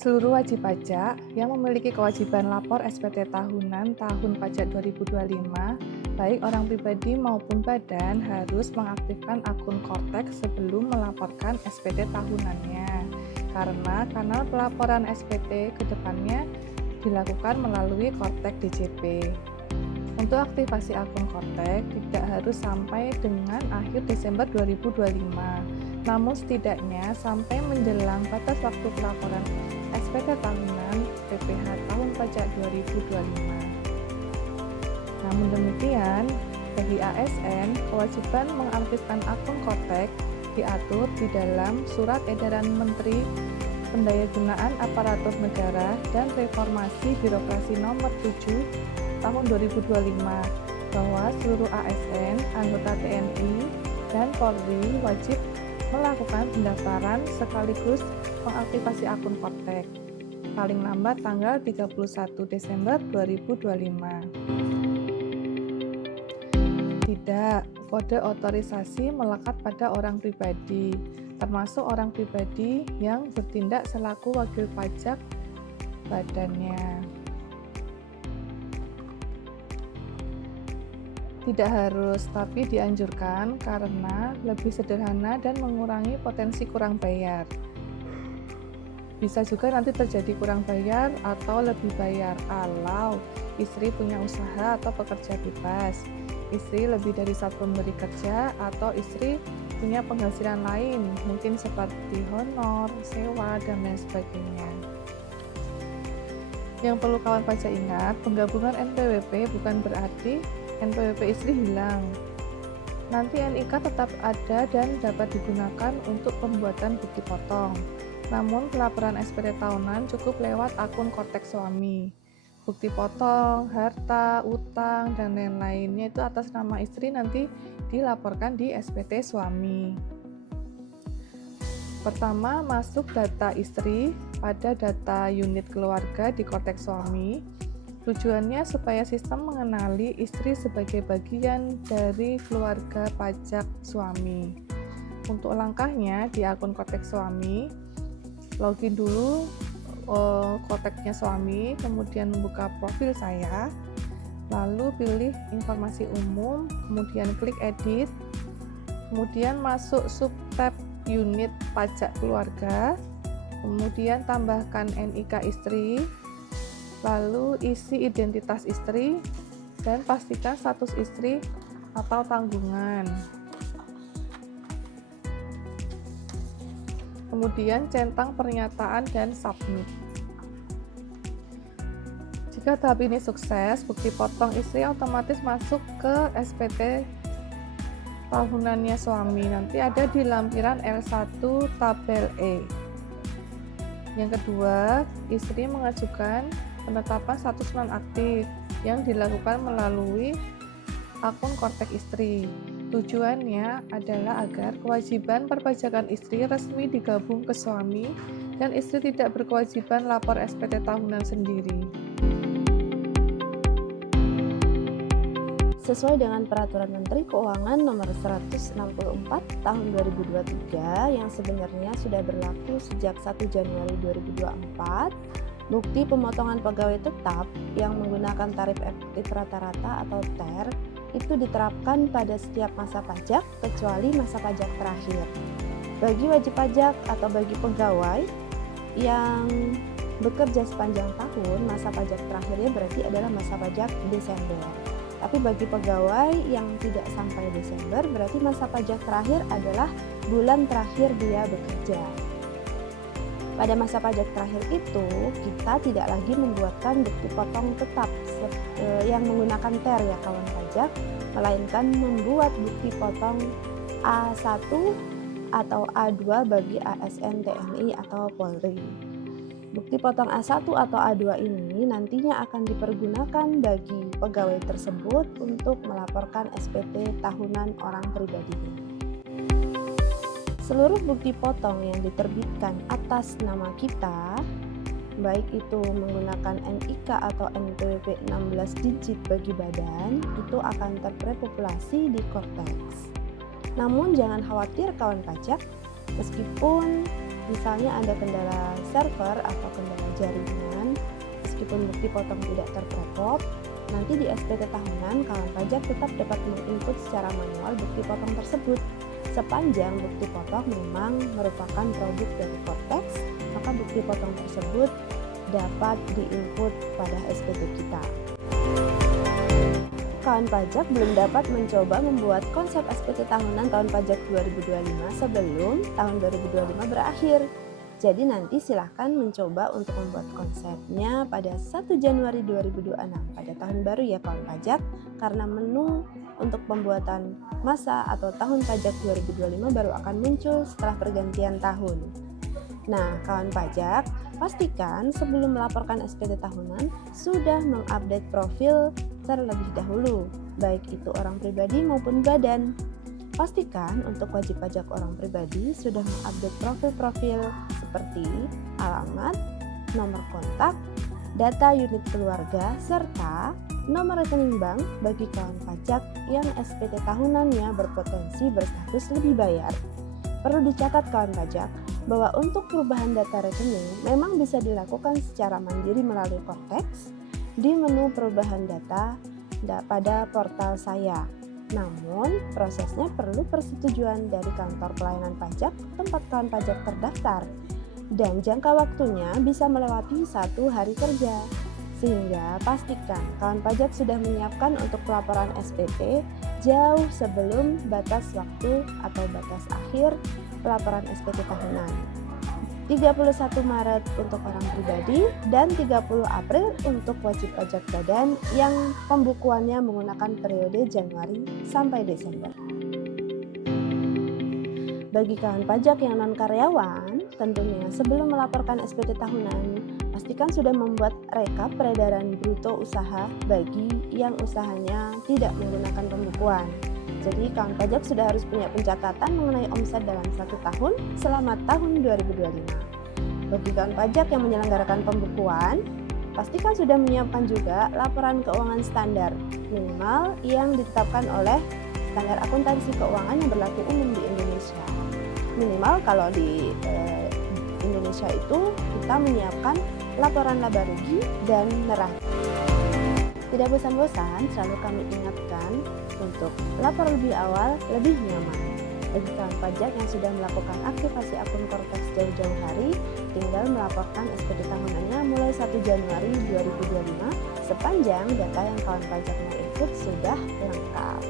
Seluruh wajib pajak yang memiliki kewajiban lapor SPT tahunan tahun pajak 2025, baik orang pribadi maupun badan, harus mengaktifkan akun Kortex sebelum melaporkan SPT tahunannya. Karena kanal pelaporan SPT ke depannya dilakukan melalui Kortex DJP. Untuk aktivasi akun Kortex tidak harus sampai dengan akhir Desember 2025, namun setidaknya sampai menjelang batas waktu pelaporan SPT tahunan PPh tahun pajak 2025. Namun demikian, bagi ASN, kewajiban mengaktifkan akun Kortex diatur di dalam Surat Edaran Menteri Pendayagunaan Aparatur Negara dan Reformasi Birokrasi Nomor 7 Tahun 2025 bahwa seluruh ASN, anggota TNI, dan Polri wajib melakukan pendaftaran sekaligus mengaktifasi akun Kortex paling lambat tanggal 31 Desember 2025. Tidak, kode otorisasi melekat pada orang pribadi, termasuk orang pribadi yang bertindak selaku wakil pajak badannya. Tidak harus, tapi dianjurkan karena lebih sederhana dan mengurangi potensi kurang bayar. Bisa juga nanti terjadi kurang bayar atau lebih bayar kalau istri punya usaha atau pekerja bebas, istri lebih dari satu pemberi kerja, atau istri punya penghasilan lain, mungkin seperti honor, sewa, dan lain sebagainya. Yang perlu kawan pajak ingat, penggabungan NPWP bukan berarti NPWP istri hilang. Nanti NIK tetap ada dan dapat digunakan untuk pembuatan bukti potong. Namun pelaporan SPT tahunan cukup lewat akun Kortex suami. Bukti potong, harta, utang, dan lain-lainnya itu atas nama istri nanti dilaporkan di SPT suami. Pertama, masuk data istri pada data unit keluarga di Kortex suami. Tujuannya supaya sistem mengenali istri sebagai bagian dari keluarga pajak suami. Untuk langkahnya di akun Kortex suami, login dulu Korteksnya suami, kemudian membuka profil saya, lalu pilih informasi umum, kemudian klik edit, kemudian masuk subtab unit pajak keluarga, kemudian tambahkan NIK istri, lalu isi identitas istri, dan pastikan status istri atau tanggungan. Kemudian centang pernyataan dan submit. Jika tahap ini sukses, bukti potong istri otomatis masuk ke SPT tahunannya suami. Nanti ada di lampiran L1 tabel E. Yang kedua, istri mengajukan penetapan status nonaktif yang dilakukan melalui akun Kortex istri. Tujuannya adalah agar kewajiban perpajakan istri resmi digabung ke suami dan istri tidak berkewajiban lapor SPT tahunan sendiri. Sesuai dengan Peraturan Menteri Keuangan Nomor 164 Tahun 2023 yang sebenarnya sudah berlaku sejak 1 Januari 2024, bukti pemotongan pegawai tetap yang menggunakan tarif efektif rata-rata atau TER itu diterapkan pada setiap masa pajak kecuali masa pajak terakhir. Bagi wajib pajak atau bagi pegawai yang bekerja sepanjang tahun, masa pajak terakhirnya berarti adalah masa pajak Desember. Tapi bagi pegawai yang tidak sampai Desember, berarti masa pajak terakhir adalah bulan terakhir dia bekerja. Pada masa pajak terakhir itu, kita tidak lagi membuatkan bukti potong tetap yang menggunakan TER ya kawan pajak, melainkan membuat bukti potong A1 atau A2 bagi ASN TNI atau Polri. Bukti potong A1 atau A2 ini nantinya akan dipergunakan bagi pegawai tersebut untuk melaporkan SPT tahunan orang pribadi. Seluruh bukti potong yang diterbitkan atas nama kita, baik itu menggunakan NIK atau NPWP 16 digit bagi badan, itu akan terpopulasi di Kortex. Namun jangan khawatir kawan pajak, Meskipun misalnya ada kendala server atau kendala jaringan, meskipun bukti potong tidak terpotong, nanti di SPT tahunan kawan pajak tetap dapat menginput secara manual bukti potong tersebut. Sepanjang bukti potong memang merupakan produk dari Cortex, maka bukti potong tersebut dapat diinput pada SPT kita. Kawan pajak belum dapat mencoba membuat konsep SPT tahunan tahun pajak 2025 sebelum tahun 2025 berakhir. Jadi nanti silahkan mencoba untuk membuat konsepnya pada 1 Januari 2026 pada tahun baru ya kawan pajak, karena menu untuk pembuatan masa atau tahun pajak 2025 baru akan muncul setelah pergantian tahun. Nah, kawan pajak, pastikan sebelum melaporkan SPT tahunan sudah mengupdate profil terlebih dahulu, baik itu orang pribadi maupun badan. Pastikan untuk wajib pajak orang pribadi sudah mengupdate profil-profil seperti alamat, nomor kontak, data unit keluarga, serta nomor rekening bank bagi kawan pajak yang SPT tahunannya berpotensi berstatus lebih bayar. Perlu dicatat kawan pajak bahwa untuk perubahan data rekening memang bisa dilakukan secara mandiri melalui Cortex di menu perubahan data pada portal saya. Namun, prosesnya perlu persetujuan dari kantor pelayanan pajak tempat kawan pajak terdaftar dan jangka waktunya bisa melewati 1 hari kerja. Sehingga pastikan kawan pajak sudah menyiapkan untuk pelaporan SPT jauh sebelum batas waktu atau batas akhir pelaporan SPT tahunan. 31 Maret untuk orang pribadi dan 30 April untuk wajib pajak badan yang pembukuannya menggunakan periode Januari sampai Desember. Bagi kawan pajak yang non-karyawan, tentunya sebelum melaporkan SPT tahunan, pastikan sudah membuat rekap peredaran bruto usaha bagi yang usahanya tidak menggunakan pembukuan. Jadi kawan pajak sudah harus punya pencatatan mengenai omset dalam 1 tahun selama tahun 2025. Bagi kawan pajak yang menyelenggarakan pembukuan, pastikan sudah menyiapkan juga laporan keuangan standar minimal yang ditetapkan oleh standar akuntansi keuangan yang berlaku umum di Indonesia. Minimal kalau di Indonesia itu kita menyiapkan laporan laba rugi dan neraca. Tidak bosan-bosan, selalu kami ingatkan untuk lapor lebih awal, lebih nyaman. Bagi kawan pajak yang sudah melakukan aktivasi akun Cortex jauh-jauh hari, tinggal melaporkan SPT tahunannya mulai 1 Januari 2025 sepanjang data yang kawan pajak mau input sudah lengkap.